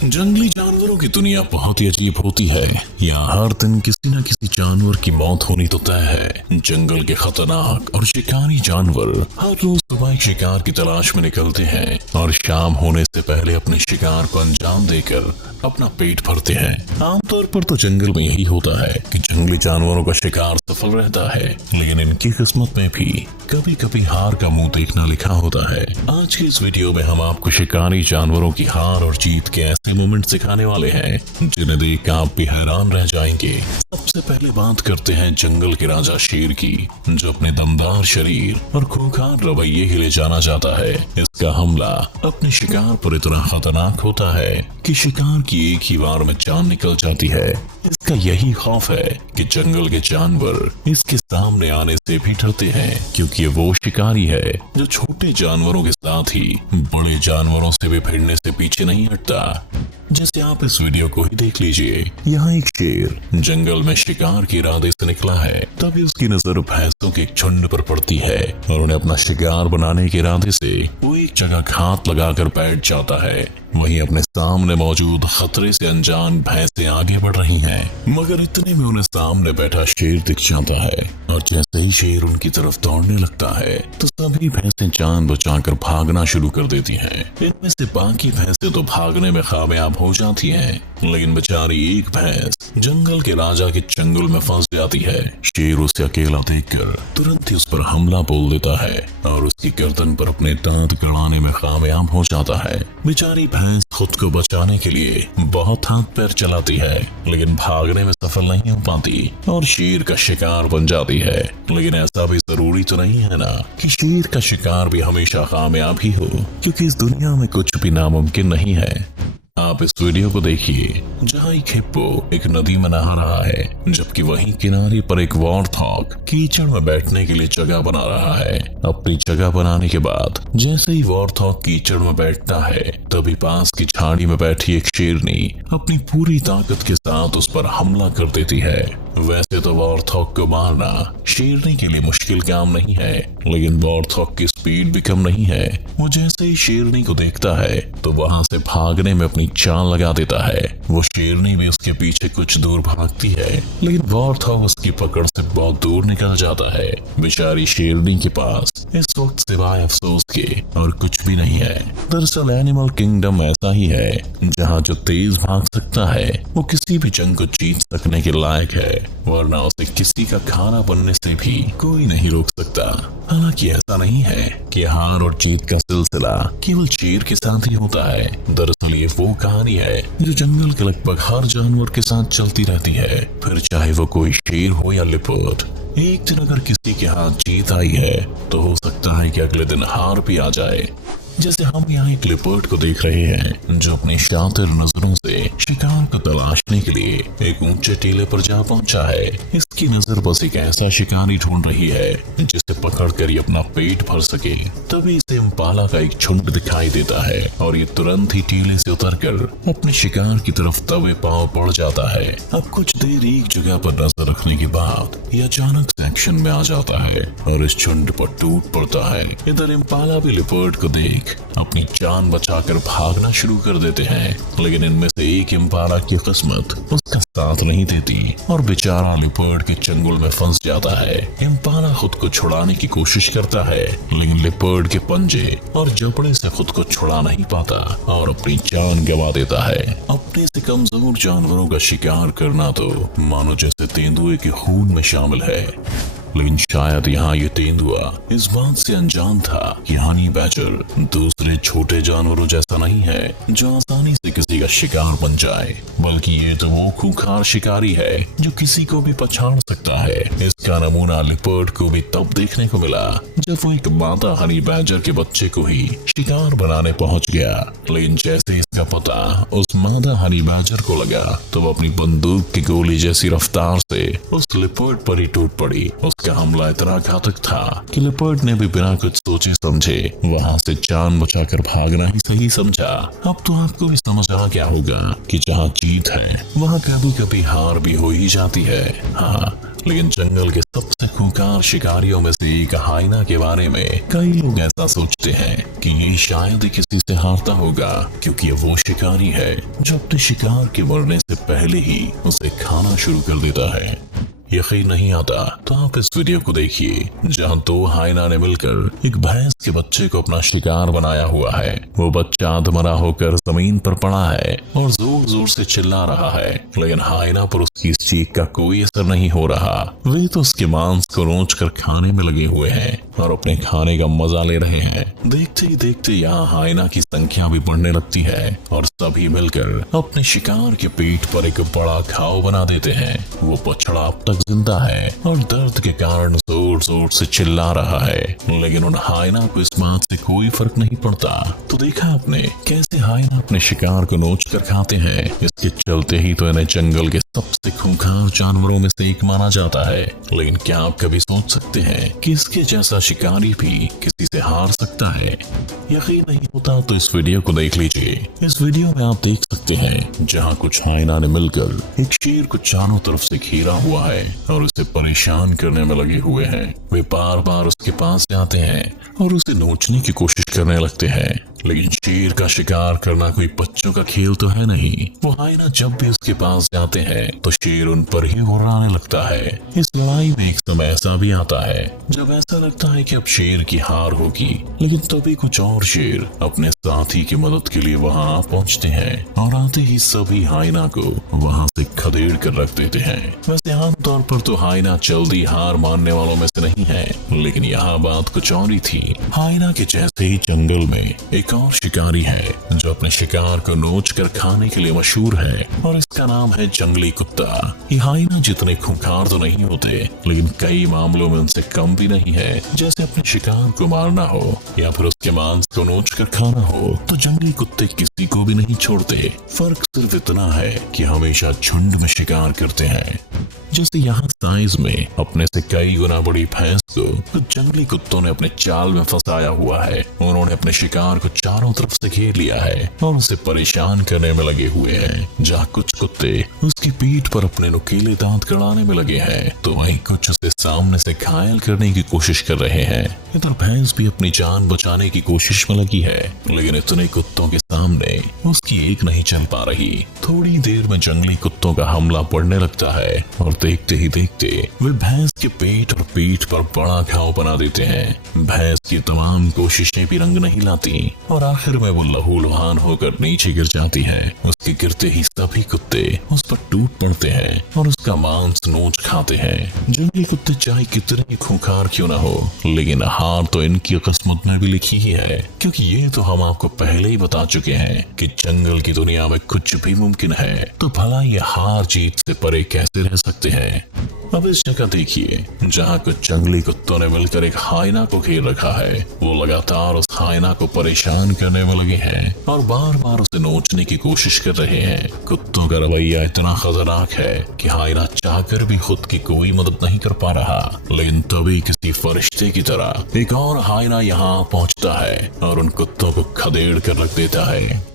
जंगली जानवरों की दुनिया बहुत ही अजीब होती है। यहाँ हर दिन किसी न किसी जानवर की मौत होनी तो तय है। जंगल के खतरनाक और शिकारी जानवर हर रोज सुबह एक शिकार की तलाश में निकलते हैं और शाम होने से पहले अपने शिकार को अंजाम देकर अपना पेट भरते हैं। आमतौर पर तो जंगल में यही होता है कि जंगली जानवरों का शिकार सफल रहता है, लेकिन इनकी किस्मत में भी कभी कभी हार का मुंह देखना लिखा होता है। आज की इस वीडियो में हम आपको शिकारी जानवरों की हार और जीत के ऐसे मोमेंट सिखाने वाले हैं जिन्हें देख आप भी हैरान रह जाएंगे। सबसे पहले बात करते हैं जंगल के राजा शेर की, जो अपने दमदार शरीर और खूंखार रवैये के लिए जाना जाता है। इसका हमला अपने शिकार पर इतना खतरनाक होता है कि शिकार की एक ही बार में जान निकल जाती है। इसका यही खौफ है कि जंगल के जानवर इसके सामने आने से भी डरते हैं, क्योंकि वो शिकारी है जो छोटे जानवरों के साथ ही बड़े जानवरों से भी भिड़ने से पीछे नहीं हटता। जैसे आप इस वीडियो को ही देख लीजिए। यहाँ एक शेर जंगल में शिकार के इरादे से निकला है, तभी उसकी नजर भैंसों के एक झुंड पर पड़ती है और उन्हें अपना शिकार बनाने के इरादे से वो एक जगह घात लगाकर बैठ जाता है। वहीं अपने सामने मौजूद खतरे से अनजान भैंसें आगे बढ़ रही हैं, मगर इतने में उन्हें सामने बैठा शेर दिख जाता है और जैसे ही शेर उनकी तरफ दौड़ने लगता है तो सभी भैंसें जान बचाकर भागना शुरू कर देती हैं। इनमें से बाकी भैंसें तो भागने में कामयाब हो जाती हैं, लेकिन बेचारी एक भैंस जंगल के राजा के चंगुल में फंस जाती है। शेर उसे अकेला देखकर तुरंत ही उस पर हमला बोल देता है और उसकी गर्दन पर अपने दांत गड़ाने में कामयाब हो जाता है। बेचारी भैंस खुद को बचाने के लिए बहुत हाथ पैर चलाती है, लेकिन भागने में सफल नहीं हो पाती और शेर का शिकार बन जाती है। लेकिन ऐसा भी जरूरी तो नहीं है ना कि शेर का शिकार भी हमेशा कामयाब ही हो, क्योंकि इस दुनिया में कुछ भी नामुमकिन नहीं है। आप इस वीडियो को देखिए जहाँ एक हिप्पो एक नदी में नहा रहा है, जबकि वहीं किनारे पर एक वॉर्थॉग कीचड़ में बैठने के लिए जगह बना रहा है। अपनी जगह बनाने के बाद जैसे ही वॉर्थॉग कीचड़ में बैठता है, तभी पास की झाड़ी में बैठी एक शेरनी अपनी पूरी ताकत के साथ उस पर हमला कर देती है। वैसे तो वॉर्थॉग को मारना शेरनी के लिए मुश्किल काम नहीं है, लेकिन वॉर्थॉग की स्पीड भी कम नहीं है। वो जैसे ही शेरनी को देखता है तो वहां से भागने में अपनी जान लगा देता है। वो शेरनी भी उसके पीछे कुछ दूर भागती है, लेकिन वॉर्थॉग उसकी पकड़ से बहुत दूर निकल जाता है। बेचारी शेरनी के पास इस वक्त सिवाय अफसोस के और कुछ भी नहीं है। दरअसल एनिमल किंगडम ऐसा ही है जहाँ जो तेज भाग सकता है वो किसी भी जंग को जीत सकने के लायक है, वरना उसे किसी का खाना बनने से भी कोई नहीं रोक सकता। हालांकि ऐसा नहीं है कि हार और जीत का सिलसिला केवल शेर के साथ ही होता है। दरअसल ये वो कहानी है जो जंगल के लगभग हर जानवर के साथ चलती रहती है, फिर चाहे वो कोई शेर हो या लिपर्ड। एक दिन अगर किसी के हाथ जीत आई है तो हो सकता है कि अगले दिन हार भी आ जाए। जैसे हम यहाँ एक लिपर्ड को देख रहे हैं जो अपनी शातिर नजरों से शिकार को तलाशने के लिए एक ऊंचे टीले पर जा पहुंचा है। इसकी नजर बस एक ऐसा शिकारी ढूंढ रही है जिसे पकड़कर ये अपना पेट भर सके। तभी इसे इम्पाला का एक झुंड दिखाई देता है और ये तुरंत ही टीले से उतरकर अपने शिकार की तरफ दबे पांव पड़ जाता है। अब कुछ देर एक जगह पर नजर रखने के बाद ये अचानक से एक्शन में आ जाता है और इस झुंड पर टूट पड़ता है। इधर इम्पाला भी लिपर्ड को देख अपनी जान बचाकर भागना शुरू कर देते हैं, लेकिन इनमें से एक इम्पाला की किस्मत उसका साथ नहीं देती और बेचारा लिपर्ड के चंगुल में फंस जाता है। इम्पाला खुद को छुड़ाने की कोशिश करता है, लेकिन लिपर्ड के पंजे और जबड़े से खुद को छुड़ा नहीं पाता और अपनी जान गंवा देता है। अपने से कमजोर जानवरों का शिकार करना तो मानो जैसे तेंदुए के खून में शामिल है, लेकिन शायद यहाँ ये तेंदुआ इस बात से अनजान था कि हनी बैडजर दूसरे छोटे जानवरों जैसा नहीं है जो आसानी से किसी का शिकार बन जाए, बल्कि ये तो वो खूंखार शिकारी है जो किसी को भी पछाड़ सकता है। इसका नमूना लिपर्ड को भी तब देखने को मिला जब वो एक मादा हनी बैडजर के बच्चे को ही शिकार बनाने पहुंच गया, लेकिन जैसे इसका पता उस मादा हनी बैडजर को लगा तो वो अपनी बंदूक की गोली जैसी रफ्तार से उस लिपर्ड पर ही टूट पड़ी। उसका हमला इतना घातक था कि लिपर्ड ने भी बिना कुछ सोचे समझे वहां से जान बचाकर भागना ही सही समझा। अब तो आपको भी समझ आ गया होगा कि जहाँ जीत है वहाँ कभी कभी हार भी हो ही जाती है। हाँ, लेकिन जंगल के सबसे खूंखार शिकारियों में से एक हाइना के बारे में कई लोग ऐसा सोचते हैं कि ये शायद ही किसी से हारता होगा, क्योंकि ये वो शिकारी है जो अपने शिकार के मरने से पहले ही उसे खाना शुरू कर देता है। यकीन नहीं आता तो आप इस वीडियो को देखिए, जहां दो हाइना ने मिलकर एक भैंस के बच्चे को अपना शिकार बनाया हुआ है। वो बच्चा अधमरा होकर जमीन पर पड़ा है और जोर जोर से चिल्ला रहा है, लेकिन हाइना पर उसकी इस चीख का कोई असर नहीं हो रहा। वे तो उसके मांस को नोच कर खाने में लगे हुए हैं और अपने खाने का मजा ले रहे हैं। देखते ही देखते यहाँ हाइना की संख्या भी बढ़ने लगती है और सभी मिलकर अपने शिकार के पेट पर एक बड़ा घाव बना देते हैं। वो बछड़ा अब तक जिंदा है और दर्द के कारण जोर जोर से चिल्ला रहा है, लेकिन उन हाइना को इस बात से कोई फर्क नहीं पड़ता। तो देखा आपने कैसे हाइना अपने शिकार को नोच कर खाते हैं। इसके चलते ही तो इन्हें जंगल के सबसे खूंखार जानवरों में से एक माना जाता है। लेकिन क्या आप कभी सोच सकते हैं कि इसके जैसा शिकारी भी किसी से हार सकता है? यकीन नहीं होता तो इस वीडियो को देख लीजिए। इस वीडियो में आप देख सकते हैं जहां कुछ हाइना ने मिलकर एक शेर को चारों तरफ से घेरा हुआ है और उसे परेशान करने में लगे हुए हैं। वे बार बार उसके पास जाते हैं और उसे नोचने की कोशिश करने लगते हैं, लेकिन शेर का शिकार करना कोई बच्चों का खेल तो है नहीं। वो हाइना जब भी उसके पास जाते हैं तो शेर उन पर ही गुर्राने लगता है। इस लड़ाई में एक समय ऐसा भी आता है जब ऐसा लगता है कि अब शेर की हार होगी, लेकिन तभी कुछ और शेर अपने साथी की मदद के लिए वहां पहुंचते हैं और आते ही सभी हाइना को वहां से खदेड़ कर रख देते हैं। वैसे आमतौर पर तो हाइना जल्दी हार मानने वालों में से नहीं है, लेकिन यहाँ बात कुछ और ही थी। हाइना के जैसे ही जंगल में एक और शिकारी है जो अपने शिकार को नोच कर खाने के लिए मशहूर है और इसका नाम है जंगली कुत्ता। ये हाइना जितने खूंखार तो नहीं होते, लेकिन कई मामलों में उनसे कम भी नहीं है। जैसे अपने शिकार को मारना हो या फिर उसके मांस को नोच कर खाना हो, तो जंगली कुत्ते किसी को भी नहीं छोड़ते। फर्क सिर्फ इतना है कि हमेशा झुंड में शिकार करते हैं। जैसे यहाँ साइज में अपने से कई गुना बड़ी भैंस को कुछ जंगली कुत्तों ने अपने जाल में फंसाया हुआ है। उन्होंने अपने शिकार को चारों तरफ से घेर लिया है और उसे परेशान करने में लगे हुए हैं। जहाँ कुछ कुत्ते उसकी पीठ पर अपने नुकीले दांत गड़ाने में लगे हैं, तो वहीं कुछ उसे सामने से घायल करने की कोशिश कर रहे हैं। इधर भैंस भी अपनी जान बचाने की कोशिश में लगी है, लेकिन इतने कुत्तों के सामने उसकी एक नहीं चल पा रही। थोड़ी देर में जंगली कुत्तों का हमला पड़ने लगता है और देखते ही देखते वे भैंस के पेट और पीठ पर बड़ा घाव बना देते हैं। भैंस की तमाम कोशिशें भी रंग नहीं लाती और आखिर में वो लहूलुहान होकर नीचे गिर जाती है। उसके गिरते ही सभी कुत्ते उस पर टूट पड़ते हैं और उसका मांस नोच खाते हैं। जंगली कुत्ते चाहे कितने ही खूंखार क्यों ना हो, लेकिन हार तो इनकी किस्मत में भी लिखी ही है, क्योंकि ये तो हम आपको पहले ही बता चुके हैं कि जंगल की दुनिया में कुछ भी मुमकिन है। तो भला ये हार जीत से परे कैसे रह सकते हैं? अब इस जगह देखिए जहाँ कुछ जंगली कुत्तों ने मिलकर एक हाइना को घेर रखा है। वो लगातार उस हाइना को परेशान करने में लगे हैं और बार बार उसे नोचने की कोशिश कर रहे हैं। कुत्तों का रवैया इतना खतरनाक है कि हाइना चाहकर भी खुद की कोई मदद नहीं कर पा रहा। लेकिन तभी किसी फरिश्ते की तरह एक और हाइना यहाँ पहुँचता है और उन कुत्तों को खदेड़ कर रख देता है।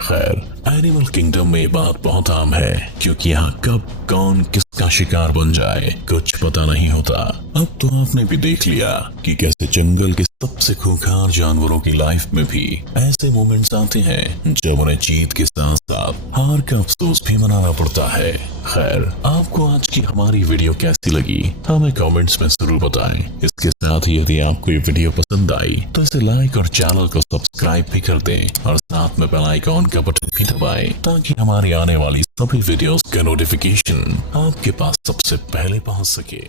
खैर, एनिमल किंगडम में ये बात बहुत आम है, क्योंकि यहाँ कब कौन किसका शिकार बन जाए कुछ पता नहीं होता। अब तो आपने भी देख लिया कि कैसे जंगल के सबसे खूंखार जानवरों की लाइफ में भी ऐसे मोमेंट्स आते हैं जब उन्हें जीत के साथ साथ हार का अफसोस भी मनाना पड़ता है। खैर, आपको आज की हमारी वीडियो कैसी लगी हमें कमेंट्स में जरूर बताएं। इसके साथ ही यदि आपको ये वीडियो पसंद आई तो इसे लाइक और चैनल को सब्सक्राइब भी कर दें और साथ में बेल आइकॉन का बटन भी दबाएं, ताकि हमारी आने वाली सभी वीडियोस का नोटिफिकेशन आपके पास सबसे पहले पहुंच सके।